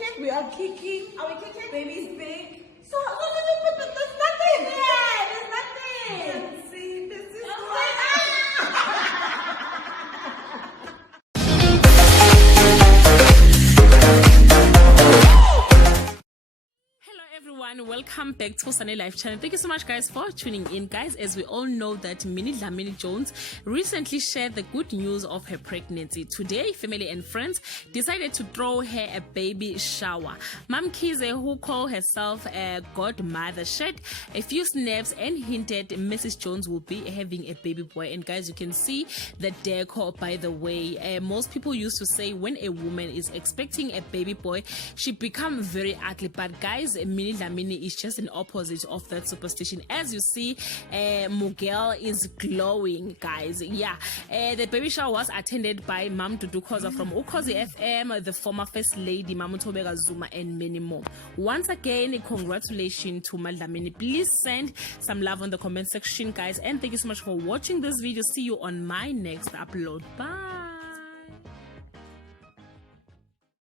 kicking? We are kicking. Are we kicking? Baby's big. So, there's nothing. Yeah, there's nothing. See, this is everyone, welcome back to Sunny Life channel. Thank you so much guys for tuning in. Guys, as we all know that Minnie Dlamini Jones recently shared the good news of her pregnancy. Today, family and friends decided to throw her a baby shower. Mom Kize, who called herself a godmother, shared a few snaps and hinted Mrs. Jones will be having a baby boy. And guys, you can see the decor. By the way, most people used to say when a woman is expecting a baby boy, she becomes very ugly. But guys, Minnie Dlamini is just an opposite of that superstition. As you see, Mugel is glowing, guys. Yeah, the baby shower was attended by Mam Dudu Khoza from Ukhozi FM, the former first lady Mam Thobeka Zuma, and many more. Once again, congratulations to Dlamini. Please send some love on the comment section, guys, and thank you so much for watching this video. See you on my next upload. Bye.